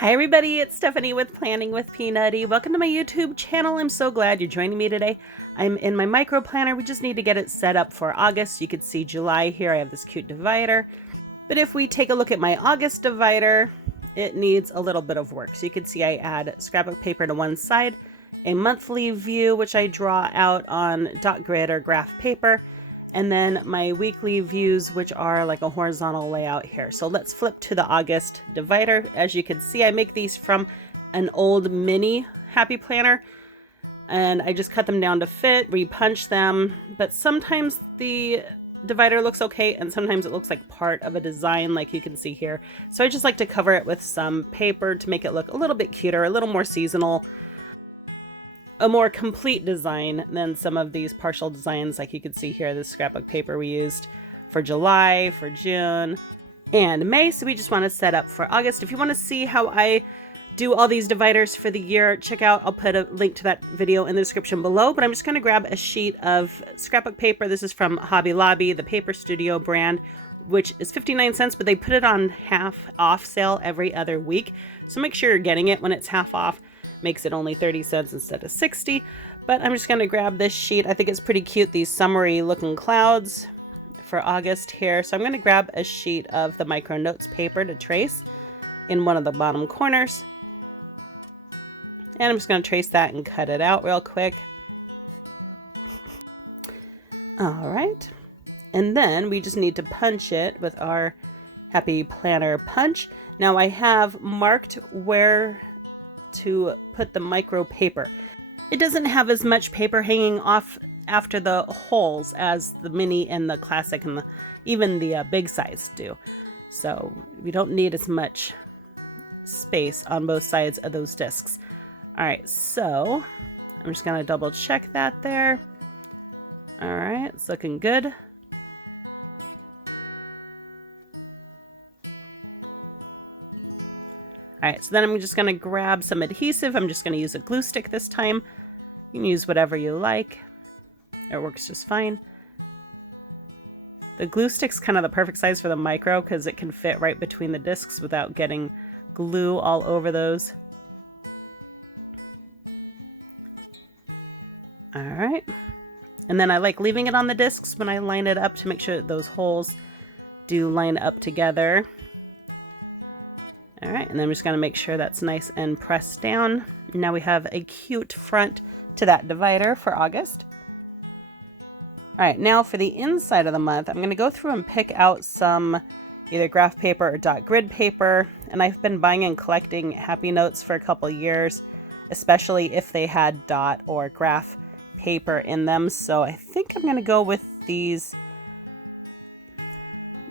Hi everybody, it's Stephanie with Planning with Peanutty. Welcome to my YouTube channel. I'm so glad you're joining me today. I'm in my micro planner. We just need to get it set up for August. You can see July here. I have this cute divider. But if we take a look at my August divider, it needs a little bit of work. So you can see I add scrapbook paper to one side, a monthly view, which I draw out on dot grid or graph paper, and then my weekly views, which are like a horizontal layout here. So let's flip to the August divider. As you can see, I make these from an old mini Happy Planner, and I just cut them down to fit, repunch them, but sometimes the divider looks okay and sometimes it looks like part of a design, like you can see here. So I just like to cover it with some paper to make it look a little bit cuter, a little more seasonal, a more complete design than some of these partial designs. Like you can see here, this scrapbook paper we used for July, for June, and May. So we just want to set up for August. If you want to see how I do all these dividers for the year, check out, I'll put a link to that video in the description below, but I'm just going to grab a sheet of scrapbook paper. This is from Hobby Lobby, the Paper Studio brand, which is 59 cents, but they put it on half off sale every other week. So make sure you're getting it when it's half off. Makes it only 30 cents instead of 60. But I'm just going to grab this sheet. I think it's pretty cute, these summery looking clouds for August here. So I'm going to grab a sheet of the micro notes paper to trace in one of the bottom corners. And I'm just going to trace that and cut it out real quick. All right. And then we just need to punch it with our Happy Planner punch. Now I have marked where to put the micro paper. It doesn't have as much paper hanging off after the holes as the mini and the classic and even the big size do. So we don't need as much space on both sides of those discs. All right, so I'm just gonna double check that there. All right, it's looking good. All right, so then I'm just going to grab some adhesive. I'm just going to use a glue stick this time. You can use whatever you like. It works just fine. The glue stick's kind of the perfect size for the micro because it can fit right between the discs without getting glue all over those. All right. And then I like leaving it on the discs when I line it up to make sure that those holes do line up together. All right, and then I'm just going to make sure that's nice and pressed down. Now we have a cute front to that divider for August. All right, now for the inside of the month, I'm going to go through and pick out some either graph paper or dot grid paper. And I've been buying and collecting Happy Notes for a couple years, especially if they had dot or graph paper in them. So I think I'm going to go with these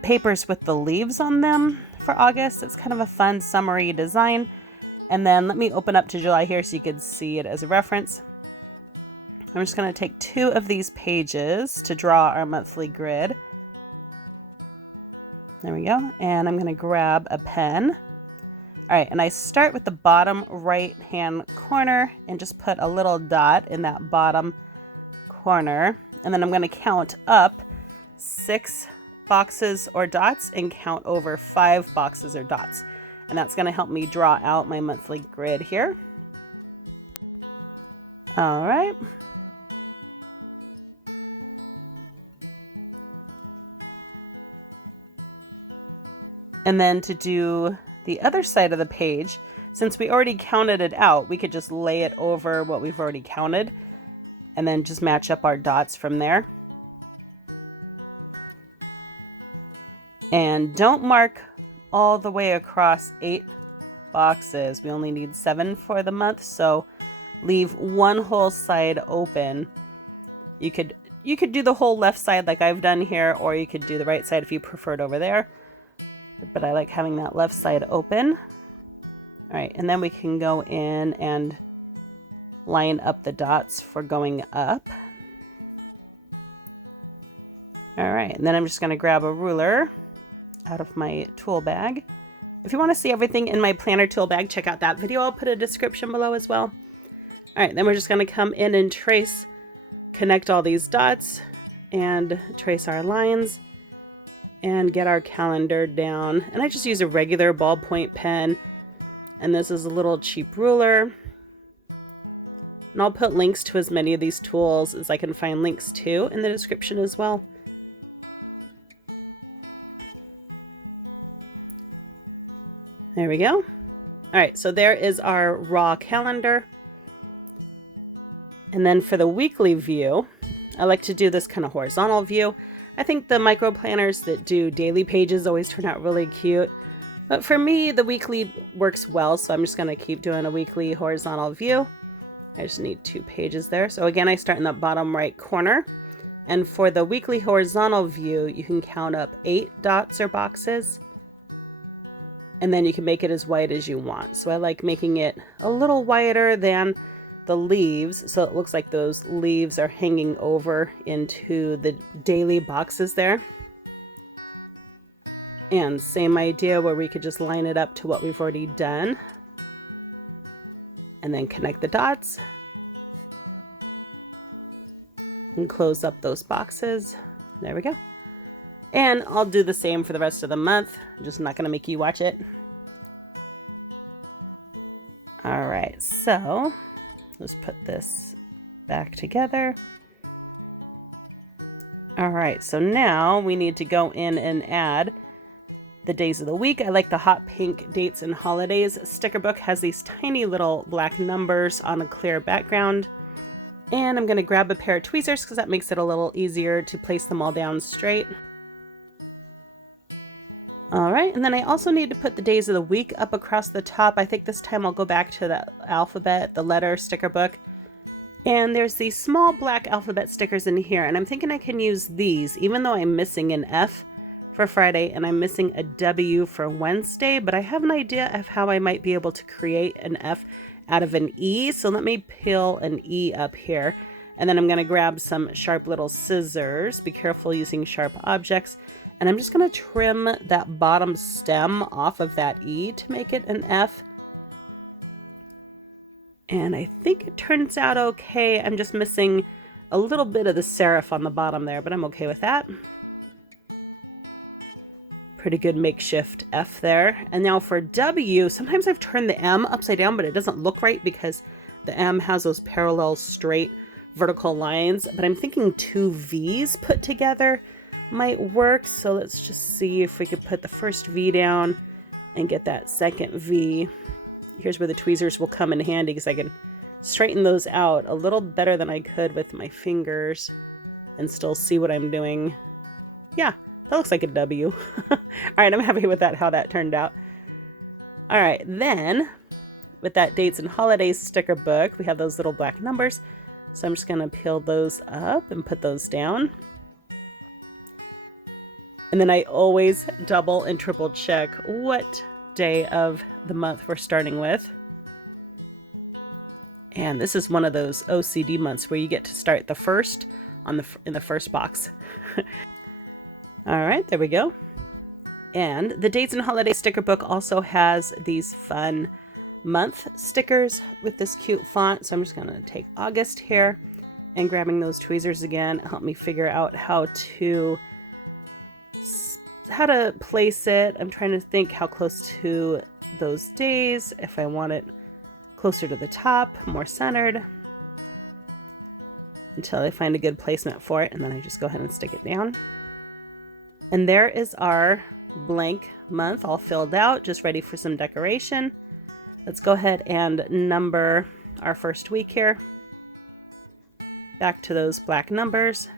papers with the leaves on them for August. It's kind of a fun summery design. And then let me open up to July here so you can see it as a reference. I'm just going to take 2 of these pages to draw our monthly grid. There we go. And I'm going to grab a pen. All right, and I start with the bottom right hand corner and just put a little dot in that bottom corner. And then I'm going to count up 6 boxes or dots and count over 5 boxes or dots. And that's going to help me draw out my monthly grid here. All right. And then to do the other side of the page, since we already counted it out, we could just lay it over what we've already counted and then just match up our dots from there. And don't mark all the way across 8 boxes. We only need 7 for the month, so leave one whole side open. You could do the whole left side like I've done here, or you could do the right side if you preferred over there. But I like having that left side open. All right, and then we can go in and line up the dots for going up. All right, and then I'm just going to grab a ruler out of my tool bag. If you want to see everything in my planner tool bag, check out that video. I'll put a description below as well. All right, then we're just going to come in and connect all these dots and trace our lines. and get our calendar down. And I just use a regular ballpoint pen. And this is a little cheap ruler. And I'll put links to as many of these tools as I can find links to in the description as well. There we go. All right, so there is our raw calendar. And then for the weekly view, I like to do this kind of horizontal view. I think the micro planners that do daily pages always turn out really cute. But for me, the weekly works well, so I'm just going to keep doing a weekly horizontal view. I just need 2 pages there. So again, I start in the bottom right corner. And for the weekly horizontal view, you can count up 8 dots or boxes. And then you can make it as wide as you want. So I like making it a little wider than the leaves, so it looks like those leaves are hanging over into the daily boxes there. And same idea where we could just line it up to what we've already done. And then connect the dots. And close up those boxes. There we go. And I'll do the same for the rest of the month. I'm just not going to make you watch it. All right, so let's put this back together. All right, so now we need to go in and add the days of the week. I like the hot pink dates and holidays sticker book. Has these tiny little black numbers on a clear background. And I'm going to grab a pair of tweezers because that makes it a little easier to place them all down straight. All right, and then I also need to put the days of the week up across the top. I think this time I'll go back to the alphabet, the letter sticker book. And there's these small black alphabet stickers in here, and I'm thinking I can use these, even though I'm missing an F for Friday and I'm missing a W for Wednesday, but I have an idea of how I might be able to create an F out of an E. So let me peel an E up here, and then I'm going to grab some sharp little scissors. Be careful using sharp objects. And I'm just going to trim that bottom stem off of that E to make it an F. And I think it turns out okay. I'm just missing a little bit of the serif on the bottom there, but I'm okay with that. Pretty good makeshift F there. And now for W, sometimes I've turned the M upside down, but it doesn't look right because the M has those parallel straight vertical lines. But I'm thinking 2 V's put together might work. So let's just see if we could put the first V down and get that second V. Here's where the tweezers will come in handy because I can straighten those out a little better than I could with my fingers and still see what I'm doing. Yeah, that looks like a W. All right, I'm happy with that, how that turned out. All right, then with that dates and holidays sticker book, we have those little black numbers. So I'm just going to peel those up and put those down. And then I always double and triple check what day of the month we're starting with. And this is one of those OCD months where you get to start the first in the first box. All right, there we go. And the dates and holiday sticker book also has these fun month stickers with this cute font. So I'm just going to take August here and grabbing those tweezers again, help me figure out how to place it. I'm trying to think how close to those days, if I want it closer to the top, more centered, until I find a good placement for it, and then I just go ahead and stick it down. And there is our blank month all filled out, just ready for some decoration. Let's go ahead and number our first week here. Back to those black numbers.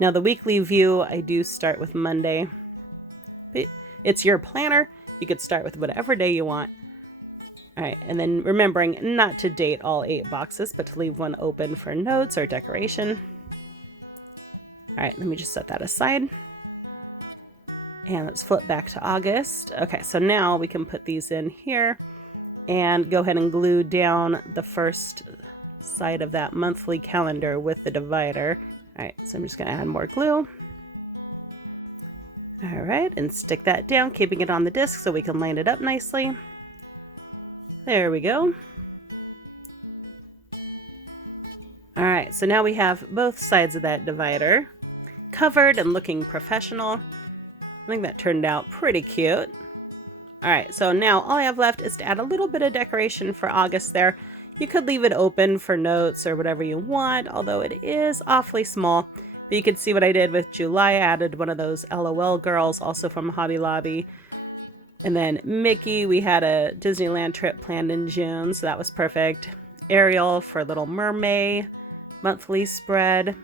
Now the weekly view, I do start with Monday. It's your planner. You could start with whatever day you want. All right, and then remembering not to date all 8 boxes, but to leave one open for notes or decoration. All right, let me just set that aside. And let's flip back to August. Okay, so now we can put these in here and go ahead and glue down the first side of that monthly calendar with the divider. All right, so I'm just gonna add more glue. All right, and stick that down, keeping it on the disc so we can line it up nicely. There we go. All right, so now we have both sides of that divider covered and looking professional. I think that turned out pretty cute. All right, so now all I have left is to add a little bit of decoration for August there. You could leave it open for notes or whatever you want, although it is awfully small. But you can see what I did with July. I added one of those LOL girls, also from Hobby Lobby. And then Mickey, we had a Disneyland trip planned in June, so that was perfect. Ariel for Little Mermaid, monthly spread.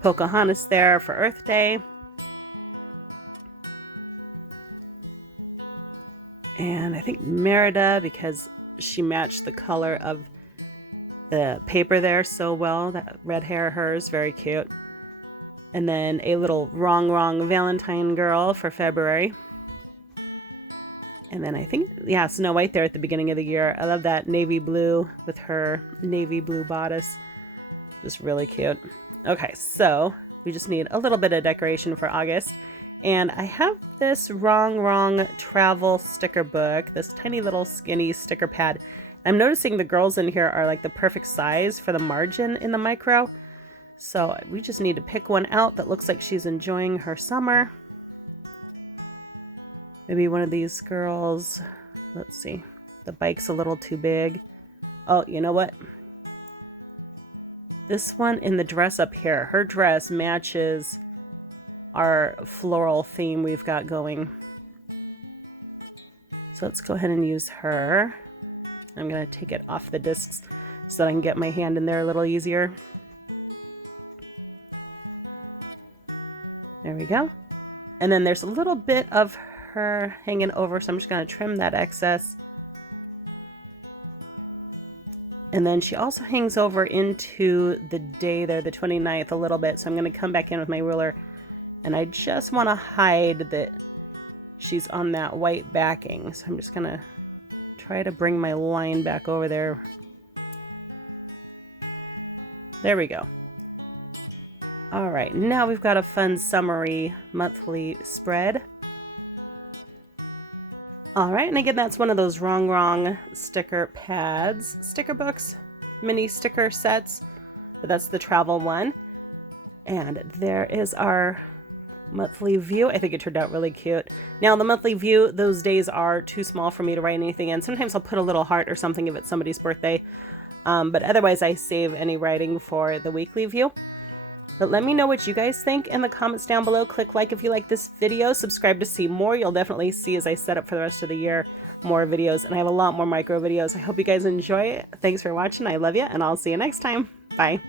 Pocahontas there for Earth Day. And I think Merida, because she matched the color of the paper there so well. That red hair of hers, very cute. And then a little RongRong Valentine girl for February. And then I think, yeah, Snow White there at the beginning of the year. I love that navy blue with her navy blue bodice. Just really cute. Okay, so we just need a little bit of decoration for August. And I have this RongRong Travel sticker book, this tiny little skinny sticker pad. I'm noticing the girls in here are like the perfect size for the margin in the micro. So we just need to pick one out that looks like she's enjoying her summer. Maybe one of these girls. Let's see. The bike's a little too big. Oh, you know what? This one in the dress up here. Her dress matches our floral theme we've got going. So let's go ahead and use her. I'm going to take it off the discs so that I can get my hand in there a little easier. There we go. And then there's a little bit of her hanging over, so I'm just going to trim that excess. And then she also hangs over into the day there, the 29th, a little bit. So I'm going to come back in with my ruler. And I just want to hide that she's on that white backing. So I'm just going to try to bring my line back over there. There we go. All right, now we've got a fun summary monthly spread. All right, and again, that's one of those RongRong sticker pads, sticker books, mini sticker sets, but that's the travel one. And there is our monthly view. I think it turned out really cute. Now the monthly view, those days are too small for me to write anything in. Sometimes I'll put a little heart or something if it's somebody's birthday, but otherwise I save any writing for the weekly view. But let me know what you guys think in the comments down below. Click like if you like this video, subscribe to see more. You'll definitely see as I set up for the rest of the year more videos, and I have a lot more micro videos. I hope you guys enjoy it. Thanks for watching. I love you, and I'll see you next time. Bye.